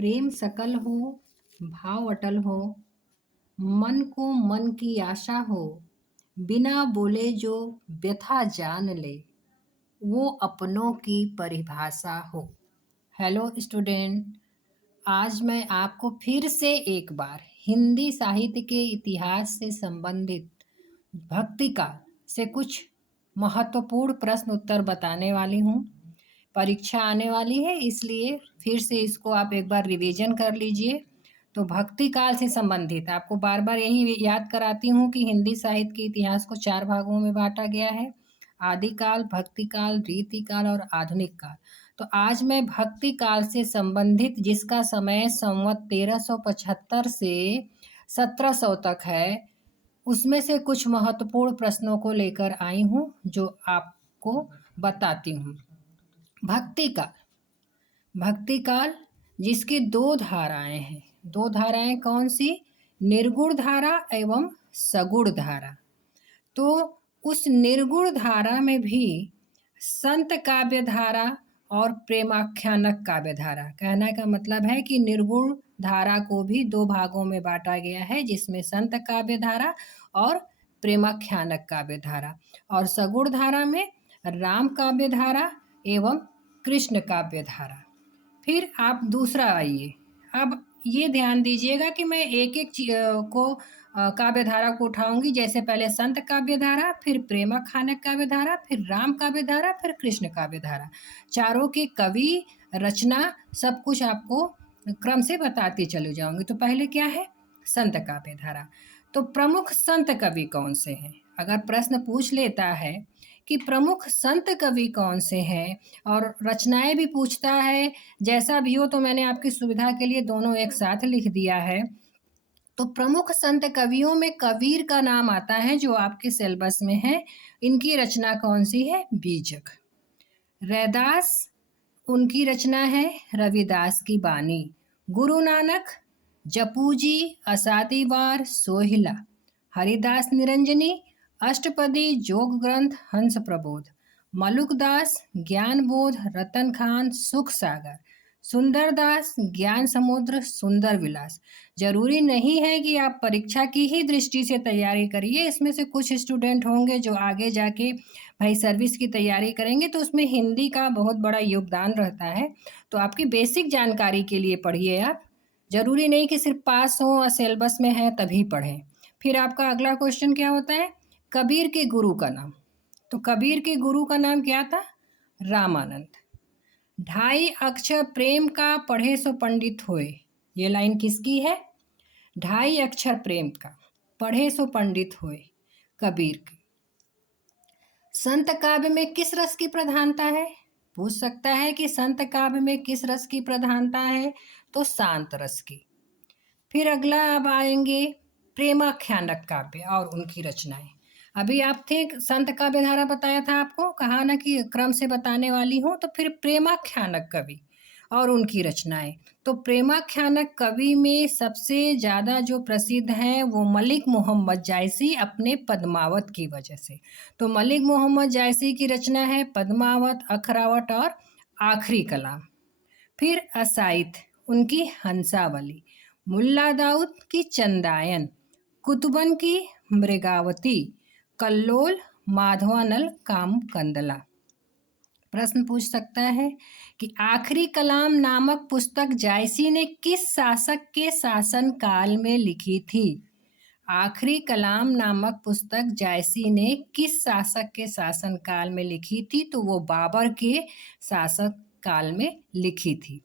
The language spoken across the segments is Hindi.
प्रेम सकल हो, भाव अटल हो, मन को मन की आशा हो, बिना बोले जो व्यथा जान ले, वो अपनों की परिभाषा हो। हेलो स्टूडेंट, आज मैं आपको फिर से एक बार हिंदी साहित्य के इतिहास से संबंधित भक्ति काल से कुछ महत्वपूर्ण प्रश्न उत्तर बताने वाली हूँ। परीक्षा आने वाली है, इसलिए फिर से इसको आप एक बार रिवीजन कर लीजिए। तो भक्ति काल से संबंधित आपको बार बार यही याद कराती हूँ कि हिंदी साहित्य के इतिहास को 4 भागों में बांटा गया है: आदिकाल, भक्ति काल, रीति काल और आधुनिक काल। तो आज मैं भक्ति काल से संबंधित, जिसका समय संवत 1375 से 1700 तक है, उसमें से कुछ महत्वपूर्ण प्रश्नों को लेकर आई हूँ जो आपको बताती हूँ। भक्ति काल, भक्ति काल जिसकी 2 धाराएं हैं। 2 धाराएं कौन सी? निर्गुण धारा एवं सगुण धारा। तो उस निर्गुण धारा में भी संत काव्य धारा और प्रेमाख्यानक काव्य धारा, कहने का मतलब है कि निर्गुण धारा को भी 2 भागों में बांटा गया है, जिसमें संत काव्य धारा और प्रेमाख्यानक काव्य धारा, और सगुण धारा में राम काव्य धारा एवं कृष्ण काव्य धारा। फिर आप दूसरा आइए, अब ये ध्यान दीजिएगा कि मैं एक एक को काव्य धारा को उठाऊंगी। जैसे पहले संत काव्य धारा, फिर प्रेमाख्यानक काव्य धारा, फिर राम काव्य धारा, फिर कृष्ण काव्य धारा। चारों के कवि, रचना, सब कुछ आपको क्रम से बताती चली जाऊंगी। तो पहले क्या है? संत काव्य धारा। तो प्रमुख संत कवि कौन से हैं? अगर प्रश्न पूछ लेता है कि प्रमुख संत कवि कौन से हैं, और रचनाएं भी पूछता है, जैसा भी हो, तो मैंने आपकी सुविधा के लिए दोनों एक साथ लिख दिया है। तो प्रमुख संत कवियों में कबीर का नाम आता है, जो आपके सिलेबस में है। इनकी रचना कौन सी है? बीजक। रैदास, उनकी रचना है रविदास की बानी। गुरु नानक, जपूजी, असादीवार, सोहिला। हरिदास निरंजनी, अष्टपदी, जोग ग्रंथ, हंस प्रबोध। मलुकदास, ज्ञान बोध, रतन खान, सुख सागर। सुंदरदास, ज्ञान समुद्र, सुंदर विलास। जरूरी नहीं है कि आप परीक्षा की ही दृष्टि से तैयारी करिए। इसमें से कुछ स्टूडेंट होंगे जो आगे जाके भाई सर्विस की तैयारी करेंगे, तो उसमें हिंदी का बहुत बड़ा योगदान रहता है। तो आपकी बेसिक जानकारी के लिए पढ़िए आप, जरूरी नहीं कि सिर्फ पास हो और सिलेबस में है तभी पढ़ें। फिर आपका अगला क्वेश्चन क्या होता है? कबीर के गुरु का नाम। तो कबीर के गुरु का नाम क्या था? रामानंद। 2.5 अक्षर प्रेम का पढ़े सो पंडित होए, ये लाइन किसकी है? 2.5 अक्षर प्रेम का पढ़े सो पंडित होए, कबीर की। संत काव्य में किस रस की प्रधानता है? पूछ सकता है कि संत काव्य में किस रस की प्रधानता है? तो शांत रस की। फिर अगला अब आएंगे प्रेमाख्यानक काव्य और उनकी रचनाएं। अभी आप थे संत काव्य धारा बताया था आपको, कहा ना कि क्रम से बताने वाली हूँ। तो फिर प्रेमाख्यानक कवि और उनकी रचनाएं। तो प्रेमाख्यानक कवि में सबसे ज़्यादा जो प्रसिद्ध हैं वो मलिक मोहम्मद जायसी, अपने पद्मावत की वजह से। तो मलिक मोहम्मद जायसी की रचना है पद्मावत, अखरावट और आखिरी कलाम। फिर असाइद, उनकी हंसावली। मुल्ला दाऊद की चंदायन। कुतुबन की मृगावती। कल्लोल, माधवानल, काम कंदला। प्रश्न पूछ सकता है कि आखिरी कलाम नामक पुस्तक जायसी ने किस शासक के शासन काल में लिखी थी? आखिरी कलाम नामक पुस्तक जायसी ने किस शासक के शासन काल में लिखी थी? तो वो बाबर के शासक काल में लिखी थी।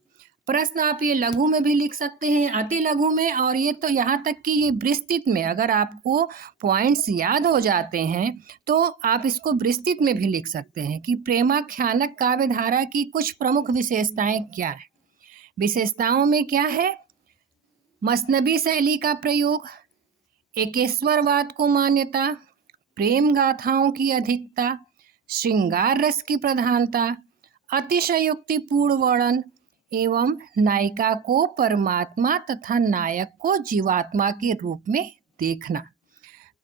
प्रश्न आप ये लघु में भी लिख सकते हैं, अति लघु में, और ये तो यहाँ तक कि ये विस्तृत में, अगर आपको पॉइंट्स याद हो जाते हैं तो आप इसको विस्तृत में भी लिख सकते हैं कि प्रेमाख्यानक काव्य धारा की कुछ प्रमुख विशेषताएं क्या है। विशेषताओं में क्या है? मसनबी शैली का प्रयोग, एकेश्वरवाद को मान्यता, प्रेम गाथाओं की अधिकता, श्रृंगार रस की प्रधानता, अतिशयोक्तिपूर्ण वर्णन एवं नायिका को परमात्मा तथा नायक को जीवात्मा के रूप में देखना।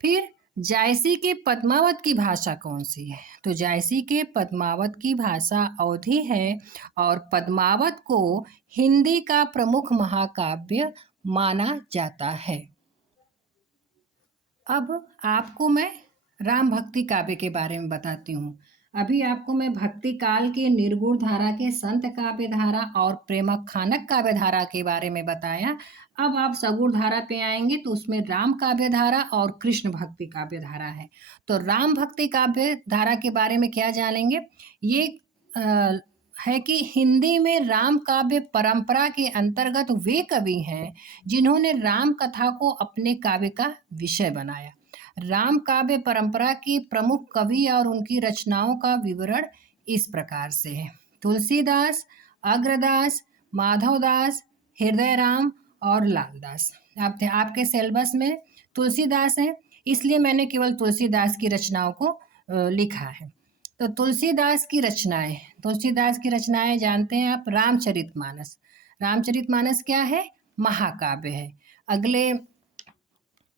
फिर जायसी के पद्मावत की भाषा कौन सी है? तो जायसी के पद्मावत की भाषा अवधी है और पद्मावत को हिंदी का प्रमुख महाकाव्य माना जाता है। अब आपको मैं राम भक्ति काव्य के बारे में बताती हूँ। अभी आपको मैं भक्ति काल के निर्गुण धारा के संत काव्य धारा और प्रेमाख्यानक काव्य धारा के बारे में बताया। अब आप सगुण धारा पे आएंगे तो उसमें राम काव्य धारा और कृष्ण भक्ति काव्य धारा है। तो राम भक्ति काव्य धारा के बारे में क्या जानेंगे? ये अ, है कि हिंदी में राम काव्य परंपरा के अंतर्गत वे कवि हैं जिन्होंने राम कथा को अपने काव्य का विषय बनाया। राम काव्य परंपरा के प्रमुख कवि और उनकी रचनाओं का विवरण इस प्रकार से है। तुलसीदास, अग्रदास, माधवदास, हृदय राम और लालदास। आपके सिलेबस में तुलसीदास है, इसलिए मैंने केवल तुलसीदास की रचनाओं को लिखा है। तो तुलसीदास की रचनाएं जानते हैं आप। रामचरितमानस। रामचरितमानस क्या है? महाकाव्य है। अगले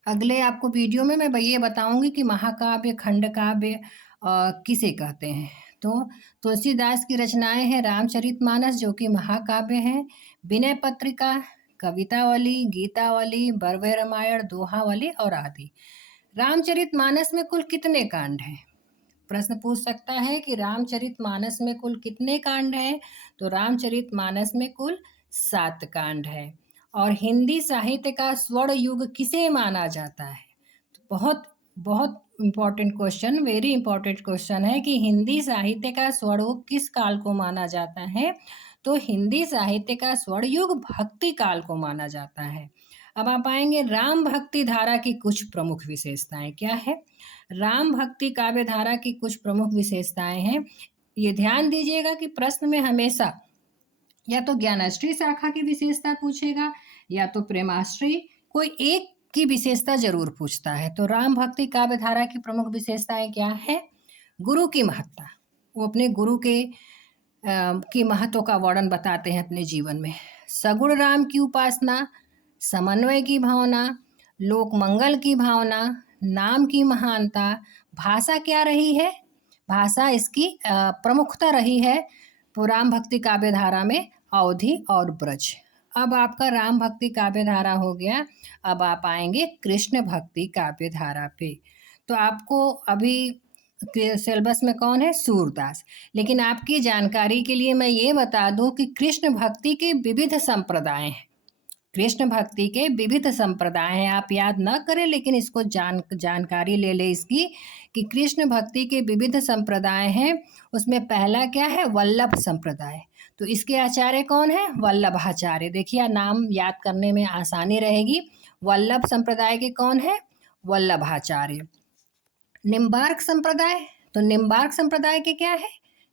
अगले आपको वीडियो में मैं ये बताऊंगी कि महाकाव्य खंड काव्य किसे कहते हैं। तो तुलसीदास की रचनाएं हैं रामचरितमानस जो कि महाकाव्य है, विनय पत्रिका, कवितावली, गीतावली, बरवे रामायण, दोहावली और आदि। रामचरितमानस में कुल कितने कांड हैं? प्रश्न पूछ सकता है कि रामचरितमानस में कुल कितने कांड हैं? तो रामचरितमानस में कुल 7 कांड है। और हिंदी साहित्य का स्वर्ण युग किसे माना जाता है? तो बहुत बहुत important question, very important question है कि हिंदी साहित्य का स्वर्ण युग किस काल को माना जाता है? तो हिंदी साहित्य का स्वर्ण युग भक्ति काल को माना जाता है। अब आप आएंगे राम भक्ति धारा की कुछ प्रमुख विशेषताएं क्या है? राम भक्ति काव्य धारा की कुछ प्रमुख विशेषताएं हैं। ये ध्यान दीजिएगा कि प्रश्न में हमेशा या तो ज्ञानाश्रय शाखा की विशेषता पूछेगा या तो प्रेमाश्रय, कोई एक की विशेषता जरूर पूछता है। तो राम भक्ति काव्य धारा की प्रमुख विशेषताएं क्या है? गुरु की महत्ता, वो अपने गुरु के की महत्व का वर्णन बताते हैं अपने जीवन में। सगुण राम की उपासना, समन्वय की भावना, लोक मंगल की भावना, नाम की महानता। भाषा क्या रही है? भाषा इसकी प्रमुखता रही है राम भक्ति काव्य धारा में अवधी और ब्रज। अब आपका राम भक्ति काव्य धारा हो गया। अब आप आएंगे कृष्ण भक्ति काव्य धारा पे। तो आपको अभी सिलेबस में कौन है? सूरदास। लेकिन आपकी जानकारी के लिए मैं ये बता दूं कि कृष्ण भक्ति के विविध संप्रदाय हैं। कृष्ण भक्ति के विविध संप्रदाय हैं। आप याद न करें लेकिन इसको जानकारी ले ले इसकी कि कृष्ण भक्ति के विविध संप्रदाय हैं। उसमें पहला क्या है? वल्लभ संप्रदाय। तो इसके आचार्य कौन है? वल्लभाचार्य। देखिए नाम याद करने में आसानी रहेगी। वल्लभ संप्रदाय के कौन है? वल्लभाचार्य। निम्बार्क संप्रदाय। तो निम्बार्क संप्रदाय के क्या है?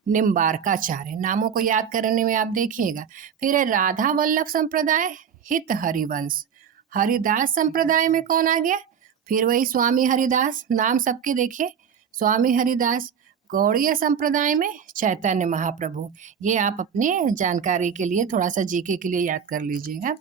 निम्बार्काचार्य। नामों को याद करने में आप देखिएगा। फिर है राधा वल्लभ संप्रदाय, हित हरिवंश। हरिदास संप्रदाय में कौन आ गया? फिर वही स्वामी हरिदास। नाम सबके देखिए, स्वामी हरिदास। गौड़ीय संप्रदाय में चैतन्य महाप्रभु। ये आप अपने जानकारी के लिए थोड़ा सा जीके के लिए याद कर लीजिएगा।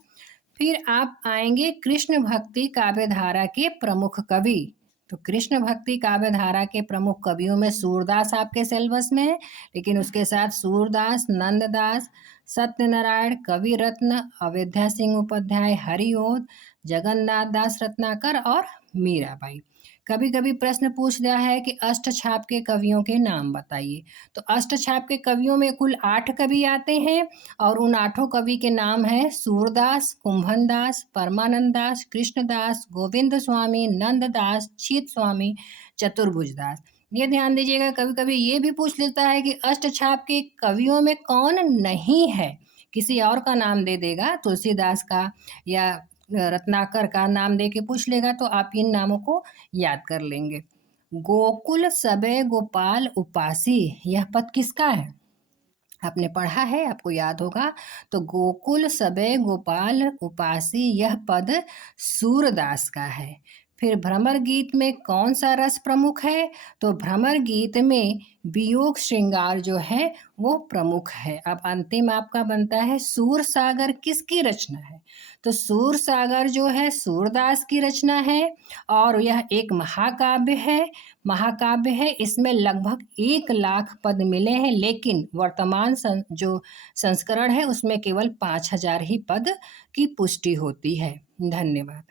फिर आप आएंगे कृष्ण भक्ति काव्य धारा के प्रमुख कवि। तो कृष्ण भक्ति काव्य धारा के प्रमुख कवियों में सूरदास आपके सिलेबस में है, लेकिन उसके साथ सूरदास, नंददास, सत्यनारायण, कवि रत्न, अयोध्या सिंह उपाध्याय, हरिओद, जगन्नाथ दास रत्नाकर और मीराबाई। कभी कभी प्रश्न पूछ दिया है कि अष्टछाप के कवियों के नाम बताइए। तो अष्टछाप के कवियों में कुल 8 कवि आते हैं और उन 8 कवि के नाम है सूरदास, कुंभनदास, परमानंद दास, कृष्णदास, गोविंद स्वामी, नंददास, चीत स्वामी, चतुर्भुजदास। ये ध्यान दीजिएगा, कभी कभी ये भी पूछ लेता है कि अष्टछाप के कवियों में कौन नहीं है, किसी और का नाम दे देगा, तुलसीदास का या रत्नाकर का नाम दे के पूछ लेगा, तो आप इन नामों को याद कर लेंगे। गोकुल सबे गोपाल उपासी, यह पद किसका है? आपने पढ़ा है, आपको याद होगा। तो गोकुल सबे गोपाल उपासी, यह पद सूरदास का है। फिर भ्रमर गीत में कौन सा रस प्रमुख है? तो भ्रमर गीत में वियोग श्रृंगार जो है वो प्रमुख है। अब अंतिम आपका बनता है सूर सागर किसकी रचना है? तो सूर सागर जो है सूरदास की रचना है और यह एक महाकाव्य है। इसमें लगभग 1 लाख पद मिले हैं, लेकिन वर्तमान जो संस्करण है उसमें केवल 5,000 ही पद की पुष्टि होती है। धन्यवाद।